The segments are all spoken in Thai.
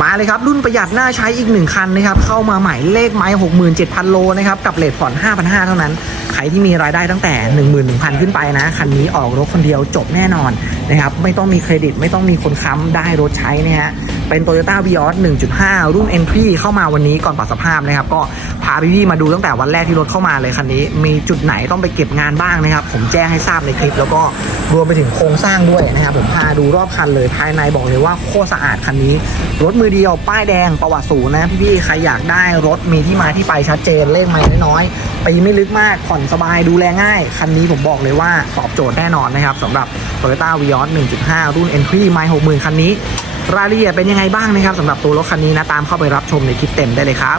มาเลยครับ รุ่นประหยัดน่าใช้อีกหนึ่งคันนะครับ เข้ามาใหม่เลขไม้ 67,000 โลนะครับ กับเลทผ่อน 5,500 เท่านั้น ใครที่มีรายได้ตั้งแต่ 11,000 ขึ้นไปนะ คันนี้ออกรถคนเดียวจบแน่นอนนะครับ ไม่ต้องมีเครดิตไม่ต้องมีคนค้ำได้รถใช้นะฮะ เป็น Toyota Vios 1.5 รุ่น Entry เข้ามาวันนี้ก่อนปรับสภาพนะครับ ก็พาพี่ๆมาดูตั้งแต่วันแรกที่รถเข้ามาเลยคันนี้ มีจุดไหนต้องไปเก็บงานบ้างนะครับ ผมแจ้งให้ทราบในคลิป แล้วก็รวมไปถึงโครงสร้างด้วยนะครับผมพาดูรอบคันเลยภายในบอกเลยว่าโคตรสะอาดคันนี้ รถมือเดียวป้ายแดงประวัติศูนย์นะพี่ๆใครอยากได้รถมีที่มาที่ไปชัดเจนเลขไม่น้อยๆปีไม่ลึกมากผ่อนสบายดูแลง่าย คันนี้ผมบอกเลยว่าตอบโจทย์แน่นอนนะครับสำหรับ Toyota Vios 1.5 รุ่น Entry ไม่60,000 คันนี้ รายละเอียดเป็นยังไงบ้างนะครับสำหรับตัวรถคันนี้นะตามเข้าไปรับชมในคลิปเต็มได้เลยครับ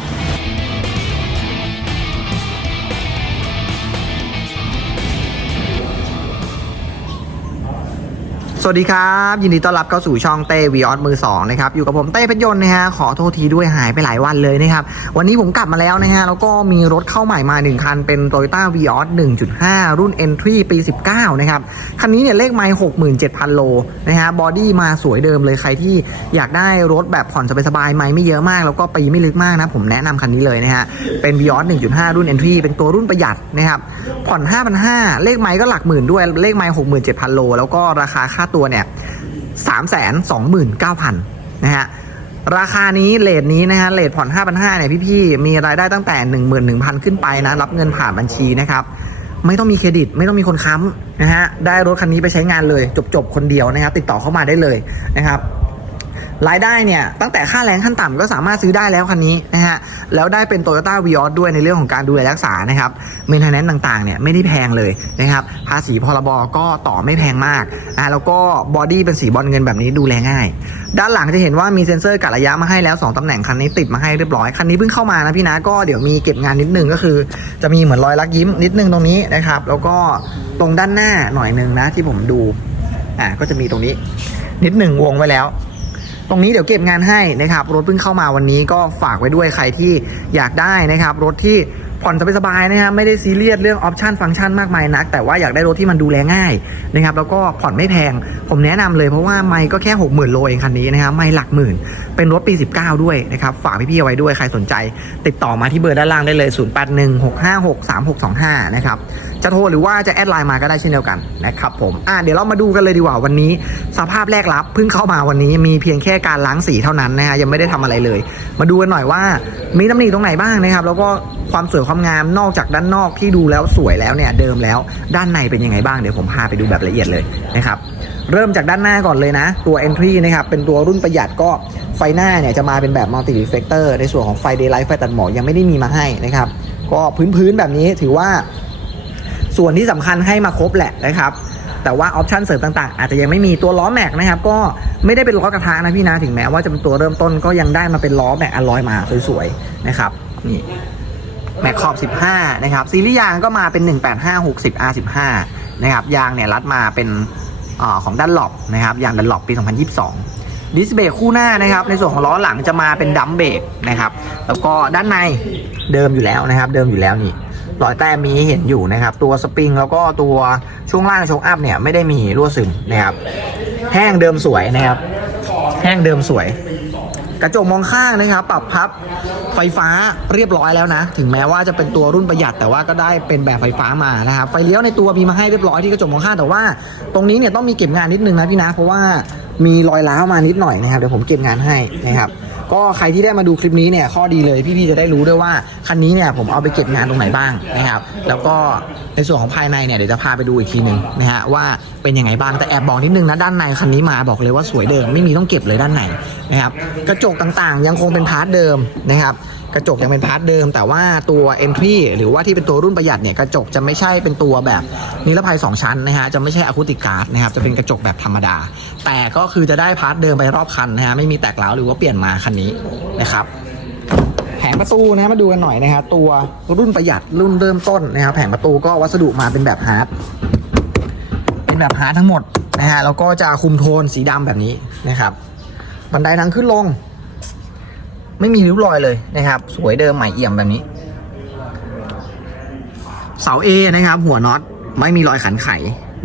สวัสดีครับ ยินดีต้อนรับเข้าสู่ช่องเต้วีออสมือสองนะครับอยู่กับผมเต้เพชรยนต์นะฮะขอโทษทีด้วยหายไปหลายวันเลยนะครับวันนี้ผมกลับมาแล้วนะฮะแล้วก็มีรถเข้าใหม่มา 1 คันเป็น Toyota v ีออส1.5 รุ่น Entry ปี 19 นะครับ คันนี้เนี่ยเลขไมล์67,000 โลนะฮะบอดี้มาสวยเดิมเลยใครที่อยากได้รถแบบผ่อนสบายๆไม่ไม่เยอะมาก แล้วก็ปีไม่ลึกมากนะผมแนะนำคันนี้เลยนะฮะเป็น v ีออส1.5 รุ่น Entry เป็นตัวรุ่นประหยัดนะครับผ่อน5,500เลขไมล์ก็หลักหมื่นด้วยเลขไมล์67,000 โล แล้วก็ราคาค่าตัวเนี่ยสามแสนสองหมื่นะฮะราคานี้เลทนี้นะฮะเลทผ่อน 5,500เนี่ยพี่ๆ มีรายได้ตั้งแต่ 11,000 ขึ้นไปนะ รับเงินผ่านบัญชีนะครับ ไม่ต้องมีเครดิต ไม่ต้องมีคนค้ำนะฮะ ได้รถคันนี้ไปใช้งานเลย จบๆ คนเดียวนะครับ ติดต่อเข้ามาได้เลยนะครับ รายได้เนี่ยตั้งแต่ค่าแรงขั้นต่ำก็สามารถซื้อได้แล้วคันนี้นะฮะแล้วได้เป็น Toyota v ีออด้วยในเรื่องของการดูแลรักษานะครับเมนเทนแนนต่างๆเนี่ยไม่ได้แพงเลยนะครับภาษีพรบก็ต่อไม่แพงมากอ่าแล้วก็บอดี้เป็นสีบอลเงินแบบนี้ดูแลง่าย ด้านหลังจะเห็นว่ามีเซ็นเซอร์กัดระยะมาให้แล้ว 2ตำแหน่งคันนี้ติดมาให้เรียบร้อยคันนี้เพิ่งเข้ามานะพี่นะก็เดี๋ยวมีเก็บงานนิดนึงก็คือ จะมีเหมือนรอยลักยิ้มนิดนึงตรงนี้นะครับแล้วก็ตรงด้านหน้าหน่อยนึงนะที่ผมดูอ่าก็จะมีตรงนี้ นิดหนึ่งวงไว้แล้ว ตรงนี้เดี๋ยวเก็บงานให้นะครับ รถเพิ่งเข้ามาวันนี้ก็ฝากไว้ด้วยใครที่อยากได้นะครับ รถที่ ผ่อนสบายๆนะครับไม่ได้ซีเรียสเรื่องออปชันฟังก์ชันมากมายนัก แต่ว่าอยากได้รถที่มันดูแลง่ายนะครับแล้วก็ผ่อนไม่แพง ผมแนะนำเลยเพราะว่าไม่ก็แค่ 60,000 โลเองคันนี้นะครับไม่หลักหมื่น เป็นรถปี 19 ด้วยนะครับฝากพี่ๆเอาไว้ด้วยใครสนใจ ติดต่อมาที่เบอร์ด้านล่างได้เลย 0816563625 นะครับจะโทรหรือว่าจะแอดไลน์มาก็ได้เช่นเดียวกันนะครับผมอะเดี๋ยวเรามาดูกันเลยดีกว่าวันนี้ สภาพแรกรับเพิ่งเข้ามาวันนี้มีเพียงแค่การล้างสีเท่านั้นนะฮะยังไม่ได้ทำอะไรเลย มาดูกันหน่อยว่ามีตำหนิตรงไหนบ้างนะครับ แล้วก็ ความสวยความงามนอกจากด้านนอกที่ดูแล้วสวยแล้วเนี่ยเดิมแล้วด้านในเป็นยังไงบ้างเดี๋ยวผมพาไปดูแบบละเอียดเลยนะครับเริ่มจากด้านหน้าก่อนเลยนะ ตัว Entry นะครับเป็นตัวรุ่นประหยัดก็ไฟหน้าเนี่ยจะมาเป็นแบบ Multi Reflector ในส่วนของไฟ Daylight ไฟตัดหมอกยังไม่ได้มีมาให้นะครับก็พื้นๆแบบนี้ถือว่า ส่วนที่สำคัญให้มาครบแหละนะครับแต่ว่าออปชันเสริมต่างๆ อาจจะยังไม่มีตัวล้อแม็กนะครับ ก็ไม่ได้เป็นล้อกระทะนะพี่นะ ถึงแม้ว่าจะเป็นตัวเริ่มต้นก็ยังได้มาเป็นล้อแม็กอลลอยมาสวยๆ นะครับ นี่ แม็กขอบ15 นะครับ ซีรีส์ยางก็มาเป็น 185 60 R15 นะครับ ยางเนี่ยรัดมาเป็นอของดันหลบนะครับ ยางดันหลบปี 2022 ดิสเบรกคู่หน้านะครับ ในส่วนของล้อหลังจะมาเป็นดัมเบรกนะครับ แล้วก็ด้านในเดิมอยู่แล้วนะครับ เดิมอยู่แล้วนี่รอยแต้มมีเห็นอยู่นะครับ ตัวสปริงแล้วก็ตัวช่วงล่างโชคอัพเนี่ยไม่ได้มีรั่วซึมนะครับ แห้งเดิมสวยนะครับ แห้งเดิมสวย กระจกมองข้างนะครับปรับพับไฟฟ้าเรียบร้อยแล้วนะ ถึงแม้ว่าจะเป็นตัวรุ่นประหยัดแต่ว่าก็ได้เป็นแบบไฟฟ้ามานะครับไฟเลี้ยวในตัวมีมาให้เรียบร้อยที่กระจกมองข้างแต่ว่า ตรงนี้เนี่ยต้องมีเก็บงานนิดนึงนะพี่นะ เพราะว่ามีรอยร้าวมานิดหน่อยนะครับเดี๋ยวผมเก็บงานให้นะครับ ก็ใครที่ได้มาดูคลิปนี้เนี่ยข้อดีเลยพี่ๆจะได้รู้ด้วยว่าคันนี้เนี่ยผมเอาไปเก็บงานตรงไหนบ้างนะครับ แล้วก็ในส่วนของภายในเนี่ยเดี๋ยวจะพาไปดูอีกทีหนึ่งนะฮะว่าเป็นยังไงบ้างแต่แอบบอกนิดนึงนะด้านในคันนี้มาบอกเลยว่าสวยเดิมไม่มีต้องเก็บเลยด้านในนะครับกระจกต่างๆ ยังคงเป็นพาร์ทเดิมนะครับ กระจกยังเป็นพาร์ทเดิม แต่ว่าตัว entry หรือว่าที่เป็นตัวรุ่นประหยัดเนี่ยกระจกจะไม่ใช่เป็นตัวแบบนิรภัย 2 ชั้นนะฮะจะไม่ใช่อะคูติกการ์ดนะครับจะเป็นกระจกแบบธรรมดา แต่ก็คือจะได้พาร์ทเดิมไปรอบคันนะฮะไม่มีแตกร้าวหรือว่าเปลี่ยนมาคันนี้นะครับแผงประตูนะมาดูกันหน่อยนะครับตัวรุ่นประหยัดรุ่นเริ่มต้นนะครับแผงประตูก็วัสดุมาเป็นแบบฮาร์ดเป็นแบบฮาร์ดทั้งหมดนะฮะแล้วก็จะคุมโทนสีดำแบบนี้นะครับบันไดทางขึ้นลง ไม่มีริ้วรอยเลยนะครับ สวยเดิมใหม่เอี่ยมแบบนี้ เสา A นะครับ หัวน็อตไม่มีรอยขันไข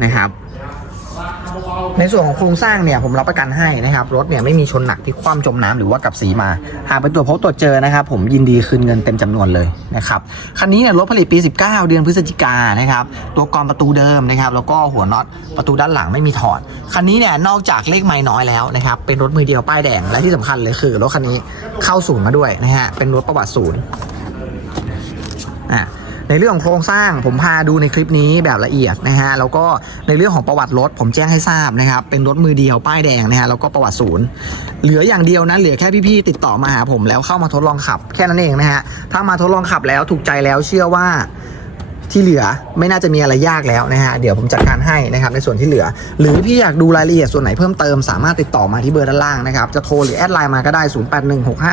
นะครับ ในส่วนของโครงสร้างเนี่ยผมรับประกันให้นะครับรถเนี่ยไม่มีชนหนักที่คว่ำจมน้ำหรือว่ากับสีมาหากไปตรวจพบตรวจเจอนะครับผมยินดีคืนเงินเต็มจำนวนเลยนะครับคันนี้เนี่ยรถผลิตปี 19 เดือนพฤศจิกายนะครับตัวกรองประตูเดิมนะครับแล้วก็หัวน็อตประตูด้านหลังไม่มีถอดคันนี้เนี่ยนอกจากเลขไม่น้อยแล้วนะครับเป็นรถมือเดียวป้ายแดงและที่สำคัญเลยคือรถคันนี้เข้าศูนย์มาด้วยนะฮะเป็นรถประวัติศูนย์ ในเรื่องของโครงสร้างผมพาดูในคลิปนี้แบบละเอียดนะฮะแล้วก็ในเรื่องของประวัติรถผมแจ้งให้ทราบนะครับเป็นรถมือเดียวป้ายแดงนะฮะแล้วก็ประวัติศูนย์เหลืออย่างเดียวนะเหลือแค่พี่ๆติดต่อมาหาผมแล้วเข้ามาทดลองขับแค่นั้นเองนะฮะถ้ามาทดลองขับแล้วถูกใจแล้วเชื่อว่า ที่เหลือไม่น่าจะมีอะไรยากแล้วนะฮะเดี๋ยวผมจัดการให้นะครับในส่วนที่เหลือ หรือพี่อยากดูรายละเอียดส่วนไหนเพิ่มเติมสามารถติดต่อมาที่เบอร์ด้านล่างนะครับจะโทรหรือแอดไลน์มาก็ได้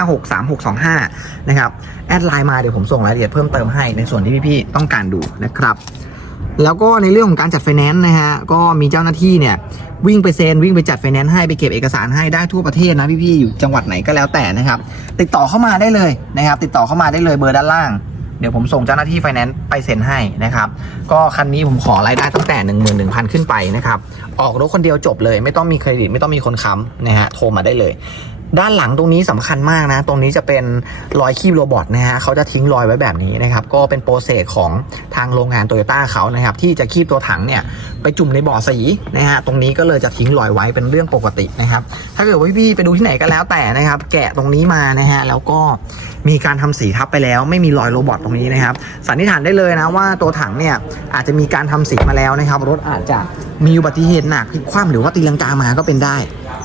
0816563625 นะครับแอดไลน์มาเดี๋ยวผมส่งรายละเอียดเพิ่มเติมให้ในส่วนที่พี่ๆต้องการดูนะครับแล้วก็ในเรื่องของการจัดไฟแนนซ์นะฮะก็มีเจ้าหน้าที่เนี่ยวิ่งไปเซ็นวิ่งไปจัดไฟแนนซ์ให้ไปเก็บเอกสารให้ได้ทั่วประเทศนะพี่ๆอยู่จังหวัดไหนก็แล้วแต่นะครับติดต่อเข้ามาได้เลยนะครับติดต่อเข้ามาได้เลยเบอร์ด้านล่าง เดี๋ยวผมส่งเจ้าหน้าที่ไฟแนนซ์ไปเซ็นให้นะครับ ก็คันนี้ผมขอรายได้ตั้งแต่ 1 1 0 0 0 ขึ้นไปนะครับ ออกรถคนเดียวจบเลย ไม่ต้องมีเครดิตไม่ต้องมีคนค้ำนะฮะโทรมาได้เลย ด้านหลังตรงนี้สำคัญมากนะ ตรงนี้จะเป็นรอยคีบโรบอทนะฮะเขาจะทิ้งรอยไว้แบบนี้นะครับ ก็เป็นโปรเซสของทางโรงงานโตโยต้าเขานะครับ ที่จะคีบตัวถังเนี่ยไปจุ่มในบ่อสีนะฮะตรงนี้ก็เลยจะทิ้งรอยไว้เป็นเรื่องปกตินะครับ ถ้าเกิดว่าพี่ไปดูที่ไหนก็แล้วแต่นะครับ แกะตรงนี้มานะฮะแล้วก็มีการทำสีทับไปแล้ว ไม่มีรอยโรบอทตรงนี้นะครับสันนิษฐานได้เลยนะว่าตัวถังเนี่ยอาจจะมีการทำสีมาแล้วนะครับ รถอาจจะมีอุบัติเหตุหนักพลิกคว่ำหรือว่าตีลังกามาก็เป็นได้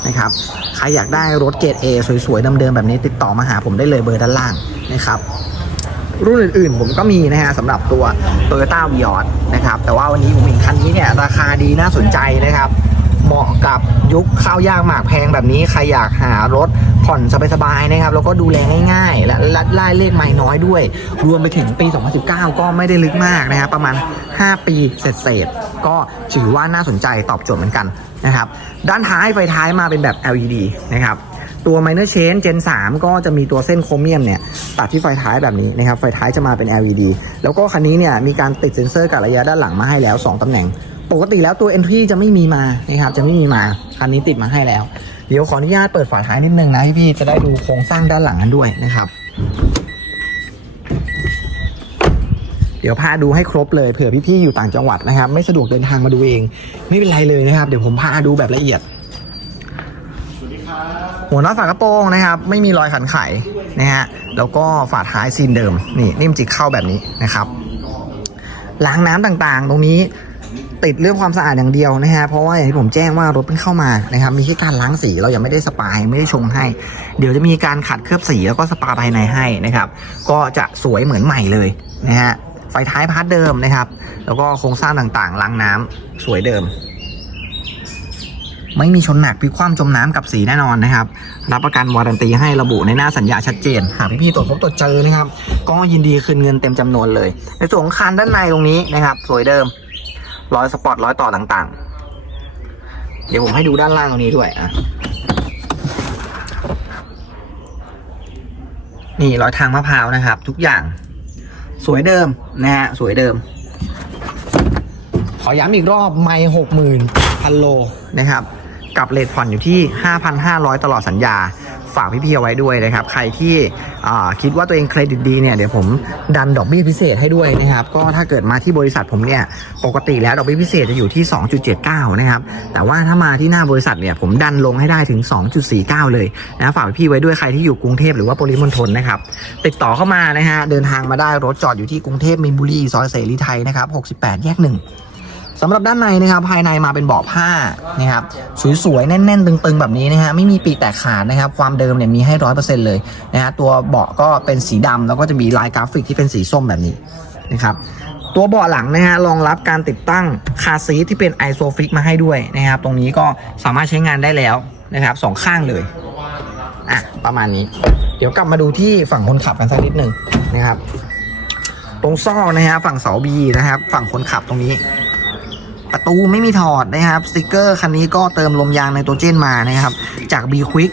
นะครับ ใครอยากได้รถเกรด A สวยๆเดิมๆแบบนี้ติดต่อมาหาผมได้เลยเบอร์ด้านล่างนะครับ รุ่นอื่นๆผมก็มีนะฮะสำหรับตัว Toyota v i o s นะครับ แต่ว่าวันนี้ผมเห็นคันนี้เนี่ยราคาดีน่าสนใจนะครับ เหมาะกับยุคข้าวยากหมากแพงแบบนี้ใครอยากหารถผ่อนสบายๆนะครับแล้วก็ดูแลง่ายๆ และลัดไล่เลขไม่น้อยด้วย รวมไปถึงปี 2019 ก็ไม่ได้ลึกมากนะครับประมาณ 5 ปีเศษๆก็ถือว่าน่าสนใจตอบโจทย์เหมือนกันนะครับด้านท้ายไฟท้ายมาเป็นแบบ LED นะครับตัว minor Chain Gen 3 ก็จะมีตัวเส้นโครเมียมเนี่ยตัดที่ไฟท้ายแบบนี้นะครับไฟท้ายจะมาเป็น LED แล้วก็คันนี้เนี่ยมีการติดเซ็นเซอร์กับระยะด้านหลังมาให้แล้ว 2ตำแหน่ง ปกติแล้วตัว entry จะไม่มีมานะครับจะไม่มีมาคันนี้ติดมาให้แล้ว เดี๋ยวขออนุญาตเปิดฝาท้ายนิดนึงนะพี่จะได้ดูโครงสร้างด้านหลังกันด้วยนะครับ เดี๋ยวพาดูให้ครบเลยเผื่อพี่ๆอยู่ต่างจังหวัดนะครับ ไม่สะดวกเดินทางมาดูเอง ไม่เป็นไรเลยนะครับ เดี๋ยวผมพาดูแบบละเอียดหัวน็อตฝากระโปรงนะครับ ไม่มีรอยขันไขนะฮะแล้วก็ฝาท้ายซีนเดิม นี่นิ่มจิกเข้าแบบนี้นะครับล้างน้ำต่างๆ ตรงนี้ ติดเรื่องความสะอาดอย่างเดียวนะฮะเพราะว่าอย่างที่ผมแจ้งว่ารถเพิ่งเข้ามานะครับมีแค่การล้างสีเรายังไม่ได้สปายไม่ได้ชงให้ เดี๋ยวจะมีการขัดเคลือบสีแล้วก็สปาภายในให้นะครับ ก็จะสวยเหมือนใหม่เลยนะฮะไฟท้ายพาร์ทเดิมนะครับ แล้วก็โครงสร้างต่างๆล้างน้ำสวยเดิม ไม่มีชนหนักพิกคว่ำจมน้ำกับสีแน่นอนนะครับ รับประกันวารันตีให้ระบุในหน้าสัญญาชัดเจนหากพี่ๆตรวจพบตรวจเจอนะครับ ก็ยินดีคืนเงินเต็มจำนวนเลย ในส่วนของคันด้านในตรงนี้นะครับ สวยเดิม รอยสปอตรอยต่อต่างๆ เดี๋ยวผมให้ดูด้านล่างตรงนี้ด้วยอะนี่รอยทางมะพร้าวนะครับ ทุกอย่างสวยเดิมนะฮะสวยเดิม ขอย้ำอีกรอบไม่หกหมื่นพันโลนะครับ กับเลทผ่อนอยู่ที่ 5,500 ตลอดสัญญา ฝากพี่ๆเอาไว้ด้วยนะครับ ใครที่คิดว่าตัวเองเครดิตดีเนี่ยเดี๋ยวผมดันดอกเบี้ยพิเศษให้ด้วยนะครับ ก็ถ้าเกิดมาที่บริษัทผมเนี่ยปกติแล้วดอกเบี้ยพิเศษจะอยู่ที่ 2.79 นะครับ แต่ว่าถ้ามาที่หน้าบริษัทเนี่ยผมดันลงให้ได้ถึง 2.49 เลยนะฝากพี่ไว้ด้วยใครที่อยู่กรุงเทพหรือว่าปริมณฑลนะครับ ติดต่อเข้ามานะฮะเดินทางมาได้รถจอดอยู่ที่กรุงเทพมีนบุรีซอยเสรีไทยนะครับ 68 แยกหนึ่ง สำหรับด้านในนะครับภายในมาเป็นเบาะผ้านะครับสวยๆแน่นๆ ตึงๆ แบบนี้นะฮะไม่มีปีกแตกขาดนะครับความเดิมเนี่ยมีให้ร้อยเปอร์เซ็นต์เลยนะฮะตัวเบาะก็เป็นสีดำแล้วก็จะมีลายกราฟิกที่เป็นสีส้มแบบนี้นะครับตัวเบาะหลังนะฮะรองรับการติดตั้งคาร์ซีทที่เป็นไอโซฟิกมาให้ด้วยนะครับตรงนี้ก็สามารถใช้งานได้แล้วนะครับสองข้างเลยอะประมาณนี้ เดี๋ยวกลับมาดูที่ฝั่งคนขับกันสักนิดหนึ่งนะครับ ตรงซ่อนะฮะฝั่งเสาบีนะครับ ฝั่งคนขับตรงนี้ ประตูไม่มีถอดนะครับสติกเกอร์คันนี้ก็เติมลมยางในตัวเจนมานะครับ จาก B Quick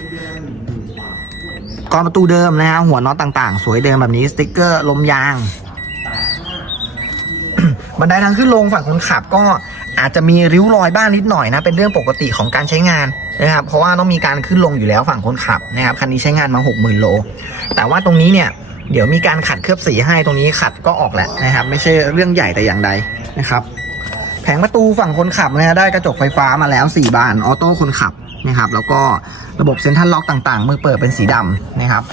กรอนประตูเดิมนะฮะหัวน็อตต่างๆ สวยเดิมแบบนี้สติกเกอร์ลมยาง บันไดทางขึ้นลงฝั่งคนขับก็อาจจะมีริ้วรอยบ้างนิดหน่อยนะ เป็นเรื่องปกติของการใช้งานนะครับ เพราะว่าต้องมีการขึ้นลงอยู่แล้วฝั่งคนขับนะครับคันนี้ใช้งานมา 60,000 โล แต่ว่าตรงนี้เนี่ยเดี๋ยวมีการขัดเคลือบสีให้ตรงนี้ขัดก็ออกแหละนะครับ ไม่ใช่เรื่องใหญ่แต่อย่างใดนะครับ แผงประตูฝั่งคนขับนะฮะได้กระจกไฟฟ้ามาแล้ว 4 บานออโต้คนขับนะครับแล้วก็ระบบเซ็นทรัลล็อกต่างๆ มือเปิดเป็นสีดำนะครับ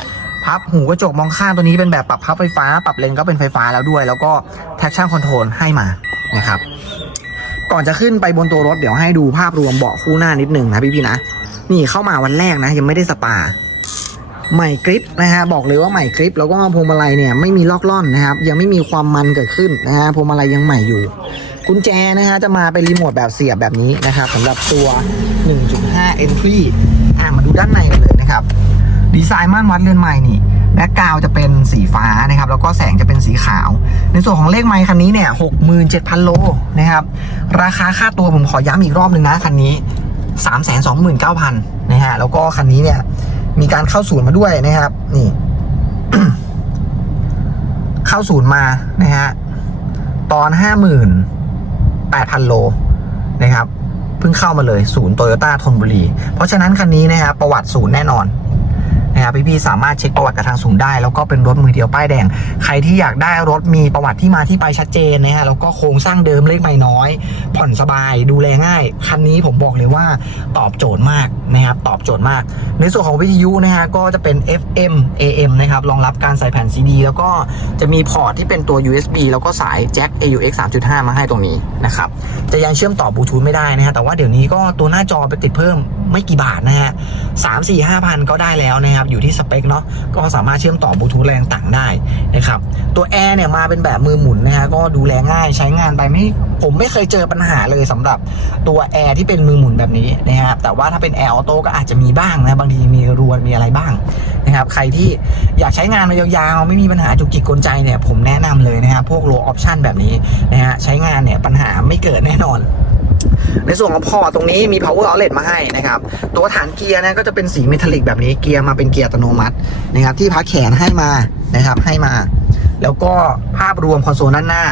พับหูกระจกมองข้างตัวนี้เป็นแบบปรับพับไฟฟ้า ปรับเลนก็เป็นไฟฟ้าแล้วด้วย แล้วก็ traction control ให้มานะครับก่อนจะขึ้นไปบนตัวรถเดี๋ยวให้ดูภาพรวมเบาะคู่หน้านิดหนึ่งนะพี่ๆนะนี่เข้ามาวันแรกนะ ยังไม่ได้สปาใหม่กริปนะฮะบอกเลยว่าใหม่กริปแล้วก็พวงมาลัยเนี่ยไม่มีลอกล่อนนะครับยังไม่มีความมันเกิดขึ้นนะฮะพวงมาลัยยังใหม่อยู่ กุญแจนะฮะจะมาเป็นรีโมทแบบเสียบแบบนี้นะครับสำหรับตัว 1.5 entry อะมาดูด้านในกันเลยนะครับ ดีไซน์ม่านวัดเรือนไม้นี่แบ็กกราวจะเป็นสีฟ้านะครับ แล้วก็แสงจะเป็นสีขาว ในส่วนของเลขไม้คันนี้เนี่ย67,000โลนะครับ ราคาค่าตัวผมขอย้ำอีกรอบหนึ่งนะคันนี้329,000นะฮะ แล้วก็คันนี้เนี่ย มีการเข้าศูนย์มาด้วยนะครับ นี่ เข้าศูนย์มานะฮะ ตอนห้าหมื่น 8,000 โลนะครับเพิ่งเข้ามาเลยศูนย์โตโยต้าธนบุรี เพราะฉะนั้นคันนี้นะครับประวัติศูนย์แน่นอน นะครับพี่ๆสามารถเช็คประวัติกับทางศูนย์ได้ แล้วก็เป็นรถมือเดียวป้ายแดง ใครที่อยากได้รถมีประวัติที่มาที่ไปชัดเจนนะฮะแล้วก็โครงสร้างเดิมเลขไม่น้อย ผ่อนสบายดูแลง่าย คันนี้ผมบอกเลยว่าตอบโจทย์มากนะครับตอบโจทย์มาก ในส่วนของวิทยุนะฮะก็จะเป็น FM AM นะครับรองรับการใส่แผ่น CD แล้วก็จะมีพอร์ตที่เป็นตัว USB แล้วก็สายแจ็ค AUX 3.5 มาให้ตรงนี้นะครับจะยังเชื่อมต่อบลูทูธไม่ได้นะฮะแต่ว่าเดี๋ยวนี้ก็ตัวหน้าจอไปติดเพิ่ม ไม่กี่บาทนะฮะสามสี่ห้าพันก็ได้แล้วนะครับ อยู่ที่สเปคเนาะก็สามารถเชื่อมต่อบลูทูธแรงต่างได้นะครับ ตัวแอร์เนี่ยมาเป็นแบบมือหมุนนะฮะก็ดูแลง่ายใช้งานไปไม่ผมไม่เคยเจอปัญหาเลยสำหรับตัวแอร์ที่เป็นมือหมุนแบบนี้นะครับแต่ว่าถ้าเป็นแอร์ออโต้ก็อาจจะมีบ้างนะบางทีมีรวนมีอะไรบ้างนะครับใครที่อยากใช้งานมายาวๆ ไม่มีปัญหาจุกจิกกลใจเนี่ยผมแนะนำเลยนะครับพวก low option แบบนี้นะฮะใช้งานเนี่ยปัญหาไม่เกิดแน่นอน ในส่วนของพอตรงนี้มี power outlet มาให้นะครับ ตัวฐานเกียร์นะก็จะเป็นสีเมทัลลิกแบบนี้เกียร์มาเป็นเกียร์อัตโนมัตินะครับที่พักแขนให้มานะครับให้มา แล้วก็ภาพรวมคอนโซลด้านหน้า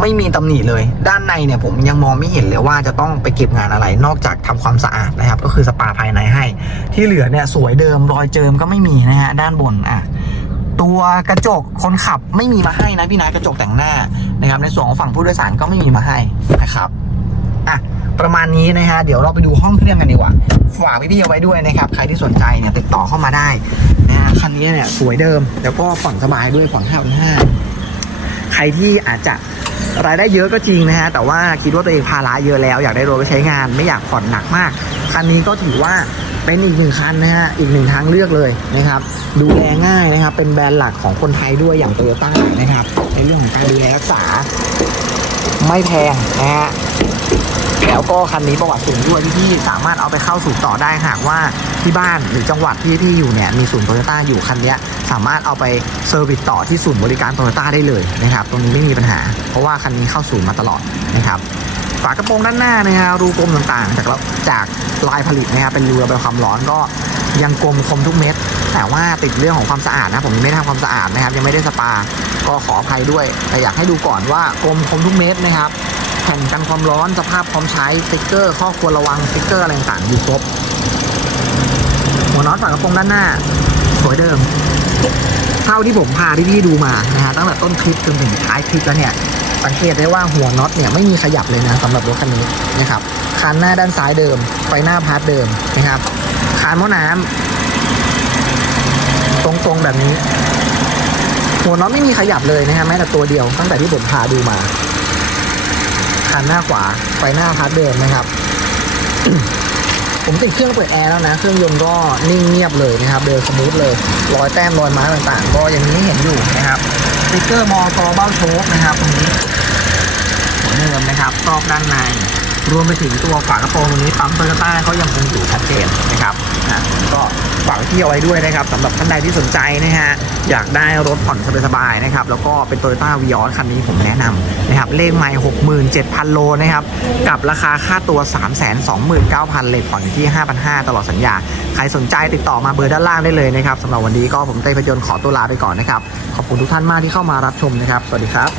ไม่มีตำหนิเลย ด้านในเนี่ยผมยังมองไม่เห็นเลยว่าจะต้องไปเก็บงานอะไร นอกจากทำความสะอาดนะครับ ก็คือสปาภายในให้ ที่เหลือเนี่ยสวยเดิมรอยเจิมก็ไม่มีนะฮะด้านบนอะตัวกระจกคนขับไม่มีมาให้นะพี่นายกระจกแต่งหน้านะครับในส่วนของฝั่งผู้โดยสารก็ไม่มีมาให้นะครับ อะประมาณนี้นะฮะเดี๋ยวเราไปดูห้องเครื่องกันดีกว่าฝากพี่ๆเอาไว้ด้วยนะครับ ใครที่สนใจเนี่ยติดต่อเข้ามาได้นะฮะคันนี้เนี่ยสวยเดิม แล้วก็ผ่อนสบายด้วยผ่อนห้าพันห้าใครที่อาจจะรายได้เยอะก็จริงนะฮะแต่ว่าคิดว่าตัวเองภาระเยอะแล้ว อยากได้รถไปใช้งาน ไม่อยากผ่อนหนักมากคันนี้ก็ถือว่าเป็นอีกหนึ่งคันนะฮะอีกหนึ่งทางเลือกเลยนะครับดูแลง่ายนะครับ เป็นแบรนด์หลักของคนไทยด้วยอย่างโตโยต้านะครับ ในเรื่องของการดูแลรักษา ไม่แพงนะฮะ แล้วก็คันนี้ประวัติสูงด้วยที่พี่สามารถเอาไปเข้าสู่ต่อได้หากว่าที่บ้านหรือจังหวัดที่พี่อยู่เนี่ยมีศูนย์โตโยต้าอยู่คันนี้สามารถเอาไปเซอร์วิสต่อที่ศูนย์บริการโตโยต้าได้เลยนะครับตรงนี้ไม่มีปัญหา เพราะว่าคันนี้เข้าศูนย์มาตลอดนะครับฝากระโปรงด้านหน้านะฮะรูกลมต่างๆ จากจากลายผลิตนะครับเป็นรูระบายความร้อนก็ยังกลมคมทุกเม็ดแต่ว่าติดเรื่องของความสะอาดนะผมยังไม่ได้ทำความสะอาดนะครับ ยังไม่ได้สปาก็ขออภัยด้วย แต่อยากให้ดูก่อนว่ากลมคมทุกเม็ดนะครับ แผ่นกันความร้อนสภาพพร้อมใช้สติ๊กเกอร์ข้อควรระวังสติ๊กเกอร์อะไรต่างๆอยู่ครบหัวน็อตฝากระโปรงด้านหน้า สวยเดิม เท่าที่ผมพาที่พี่ดูมานะฮะตั้งแต่ต้นคลิปจนถึงท้ายคลิปแล้วเนี่ยสังเกตได้ว่าหัวน็อตเนี่ยไม่มีขยับเลยนะสำหรับรถคันนี้นะครับคานหน้าด้านซ้ายเดิม ไฟหน้าพาร์ทเดิมนะครับคานหม้อน้ำตรงๆแบบนี้ หัวน็อตไม่มีขยับเลยนะฮะแม้แต่ตัวเดียวตั้งแต่ที่ผมพาดูมา คันหน้าขวาไฟหน้าพาร์ทเดิมนะครับ ผมติดเครื่องเปิดแอร์แล้วนะ เครื่องยนต์ก็นิ่งเงียบเลยนะครับ เดินสมูทเลยรอยแต้มรอยไม้ต่างๆ ก็ยังไม่เห็นอยู่นะครับสติ๊กเกอร์มอตอเบ้าโชคนะครับตรงนี้เหมือนเดิมนะครับตอกด้านใน รวมไปถึงตัวฝากระโปรงตรงนี้ปั๊มโตโยต้าเขายังคงอยู่ชัดเจนนะครับนะก็ฝากที่เอาไว้ด้วยนะครับสำหรับท่านใดที่สนใจนะฮะอยากได้รถผ่อนสบายๆนะครับแล้วก็เป็นโตโยต้าวีออสคันนี้ผมแนะนำนะครับเลขไม่หกหมื่นเจ็ดพันโลนะครับกับราคาค่าตัว3 2 9 0 0 0เลทผ่อนอยู่ที่ 5,500 ตลอดสัญญา ใครสนใจติดต่อมาเบอร์ด้านล่างได้เลยนะครับสำหรับวันนี้ก็ผมเต้พยนต์ขอตัวลาไปก่อนนะครับขอบคุณทุกท่านมากที่เข้ามารับชมนะครับ สวัสดีครับ